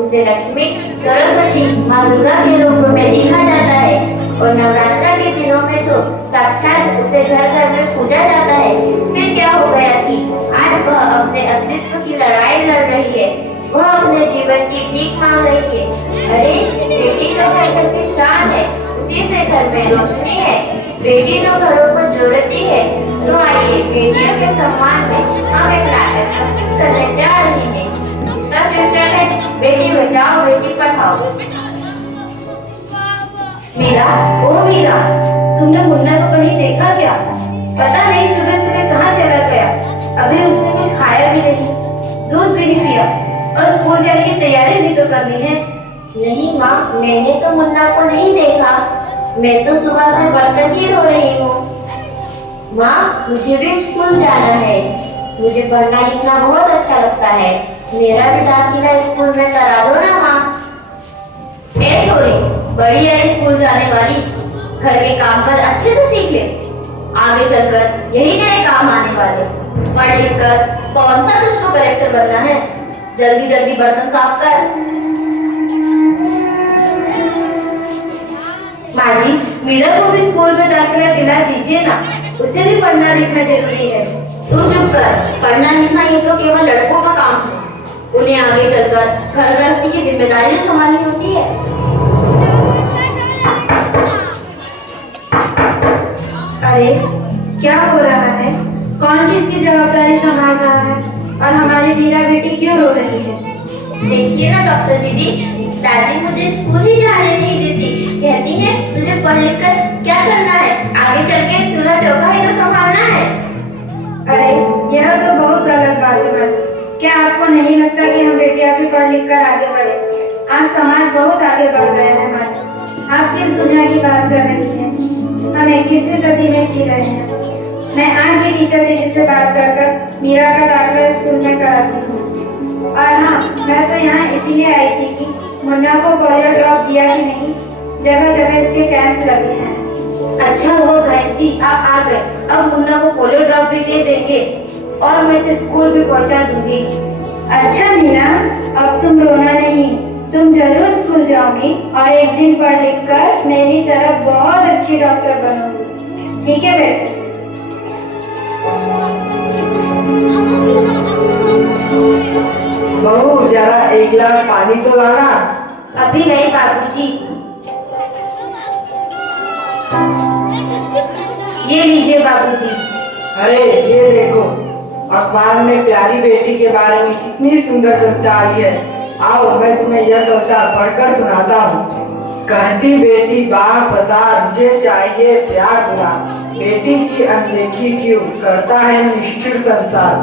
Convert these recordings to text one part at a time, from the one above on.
उसे लक्ष्मी, सरस्वती, माँ दुर्गा के रूप में देखा जाता है और नवरात्रा के दिनों में तो साक्षात उसे घर घर में पूजा जाता है। फिर क्या हो गया कि आज वह अपने अस्तित्व की लड़ाई लड़ रही है, वह अपने जीवन की भीख मांग रही है। अरे बेटी तो घर की शान है, उसी से घर में रोशनी है। बेटी तो घरों को जोड़ती है। तो आइए बेटियों के सम्मान में हम एक नाटक प्रस्तुत करने जा रहे हैं। इसका शीर्षक है बेटी बचाओ बेटी पढ़ाओ। मीरा, ओ मीरा, तुमने मुन्ना को कहीं देखा क्या? पता नहीं सुबह सुबह कहाँ चला गया। अभी उसने कुछ खाया भी नहीं, दूध भी नहीं पिया और स्कूल जाने की तैयारी भी तो करनी है। नहीं माँ, मैंने तो मुन्ना को नहीं देखा। मैं तो सुबह से बर्तन ही धो रही हूँ। माँ, मुझे भी स्कूल जाना है। मुझे पढ़ना लिखना बहुत अच्छा लगता है। मेरा भी दाखिला स्कूल में करा दो ना माँ। ए छोरी, बड़ी है स्कूल जाने वाली, घर के काम काज अच्छे से सीख ले। आगे चलकर यही तेरे काम आने वाले। पढ़ लिख कर कौन सा तुझको कलेक्टर बनना है? जल्दी जल्दी बर्तन साफ कर। माँ जी, मीरा को भी स्कूल में दाखिला दिला दीजिए ना, उसे भी पढ़ना लिखना जरूरी है। तू चुप कर, पढ़ना लिखना ये तो केवल लड़कों का काम है। उन्हें आगे चलकर घर गृहस्थी की जिम्मेदारी संभालनी होती है। अरे क्या हो रहा है? कौन किसकी जवाबदारी संभाल रहा है? और हमारी मीरा बेटी क्यों रो रही है? देखिए ना डॉक्टर दीदी, दादी मुझे स्कूल ही जाने नहीं देती। कहती है तुझे पढ़ लिख कर क्या करना है, आगे चल के चूल्हा चौका ही तो संभालना है। अरे यह तो बहुत गलत बात है माँ। क्या आपको नहीं लगता कि हम बेटियां भी पढ़ लिख कर आगे बढ़े? आज समाज बहुत आगे बढ़ गया है माँ जी। आप किस दुनिया की बात कर रही हैं? हम 21वीं सदी में जी रहे हैं। मैं आज ही टीचर दीदी से बात कर मीरा का दाखिला स्कूल में कराती हूँ। और हाँ, मैं तो यहाँ इसीलिए आई थी कि मुन्ना को पोलियो ड्रॉप दिया कि नहीं, जगह जगह इसके कैंप लगे हैं। अच्छा हुआ बहन जी आप आ गए। अब मुन्ना को पोलियो ड्रॉप भी दे देंगे और मैं इसे स्कूल भी पहुंचा दूंगी। अच्छा मीरा, अब तुम रोना नहीं, तुम जरूर स्कूल जाओगी और एक दिन पढ़ लिख कर मेरी तरह बहुत अच्छी डॉक्टर बनोगी। ठीक है बेटा? बहू, जरा एक गिलास पानी तो लाना। अभी नहीं बाबूजी। ये लीजिए बाबूजी। अरे ये देखो, अखबार में प्यारी बेटी के बारे में कितनी सुंदर कविता आई है। आओ मैं तुम्हें यह कविता पढ़कर सुनाता हूँ। कहती बेटी बाहर पसार, मुझे चाहिए प्यार भरा। बेटी की अनदेखी क्यों करता है निष्ठुर संसार।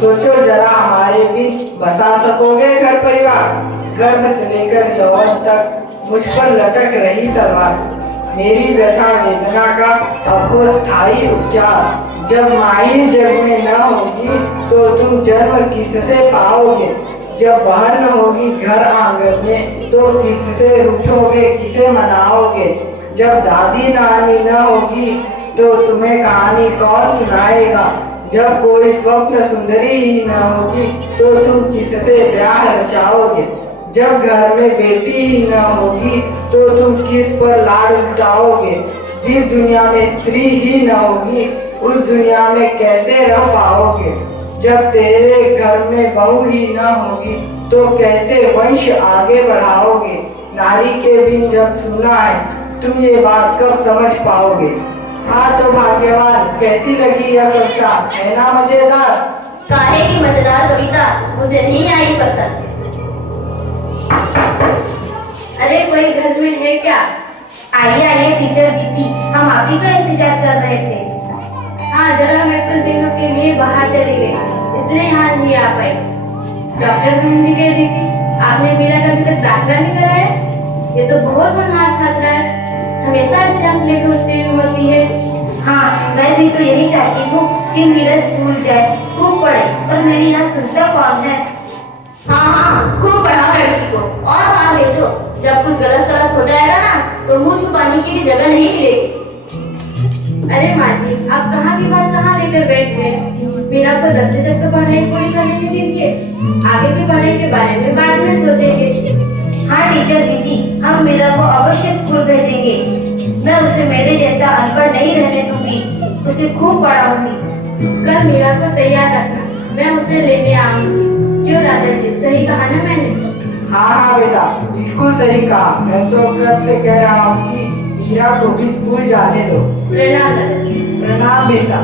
सोचो जरा हमारे बीच बसा सकोगे घर परिवार। गर्भ से लेकर यौवन तक मुझ पर लटक रही तलवार। मेरी व्यथा वेदना का अब हो स्थायी उपचार। जब माई जग में न होगी तो तुम जन्म किससे पाओगे। जब बहन न होगी घर आंगन में तो किससे रूठोगे, किसे मनाओगे। जब दादी नानी न होगी तो तुम्हें कहानी कौन सुनाएगा। जब कोई स्वप्न सुंदरी ही न होगी तो तुम किससे ब्याह रचाओगे। जब घर में बेटी ही न होगी तो तुम किस पर लाड लुटाओगे। जिस दुनिया में स्त्री ही न होगी उस दुनिया में कैसे रह पाओगे। जब तेरे घर में बहू ही न होगी तो कैसे वंश आगे बढ़ाओगे। नारी के बिन जग सूना है, तुम ये बात कब समझ पाओगे। हाँ तो भाग्यवान, कैसी लगी यह कविता, है ना मजेदार? काहे की मजेदार कविता, मुझे नहीं आई पसंद। अरे कोई घर में है क्या? आइए आइए टीचर दीदी, हम आप ही का इंतजार कर रहे थे। हाँ जरा मैं कुछ दिनों के लिए बाहर चली गई, इसलिए यहाँ नहीं आ पाई। डॉक्टर बहन जी कह रही थी आपने मीरा का अभी तक दाखिला नहीं कराया। ये तो बहुत होनहार छात्रा है, हमेशा अच्छे अंक लेकर उत्तीर्ण होती है। हाँ मैं भी तो यही चाहती हूँ कि मीरा स्कूल जाए, खूब पढ़े, और मेरी यहाँ सुनता कौन है। हाँ हाँ खूब पढ़ाओ लड़की को और वहाँ भेजो। जब कुछ गलत सलत हो जाएगा ना तो मुंह छुपाने की भी जगह नहीं मिलेगी। अरे माँ जी आप कहाँ की बात कहाँ लेकर बैठ गए। मीरा को 10वीं तक तो पढ़ाई पूरी करने दीजिए, आगे की पढ़ाई के बारे में बाद में सोचेंगे। हाँ टीचर दीदी, हम मीरा को अवश्य स्कूल भेजेंगे। मैं उसे मेरे जैसा अनपढ़ नहीं रहने दूंगी, उसे खूब पढ़ाऊंगी। कल मीरा को तैयार रखना, मैं उसे लेने आऊंगी। क्यों दादाजी, सही कहा ना मैंने? हाँ हाँ बेटा, बिल्कुल सही कहा। मैं तो कब से कह रहा हूँ कि मीरा को भी स्कूल जाने दो। प्रणाम दादाजी। प्रणाम बेटा।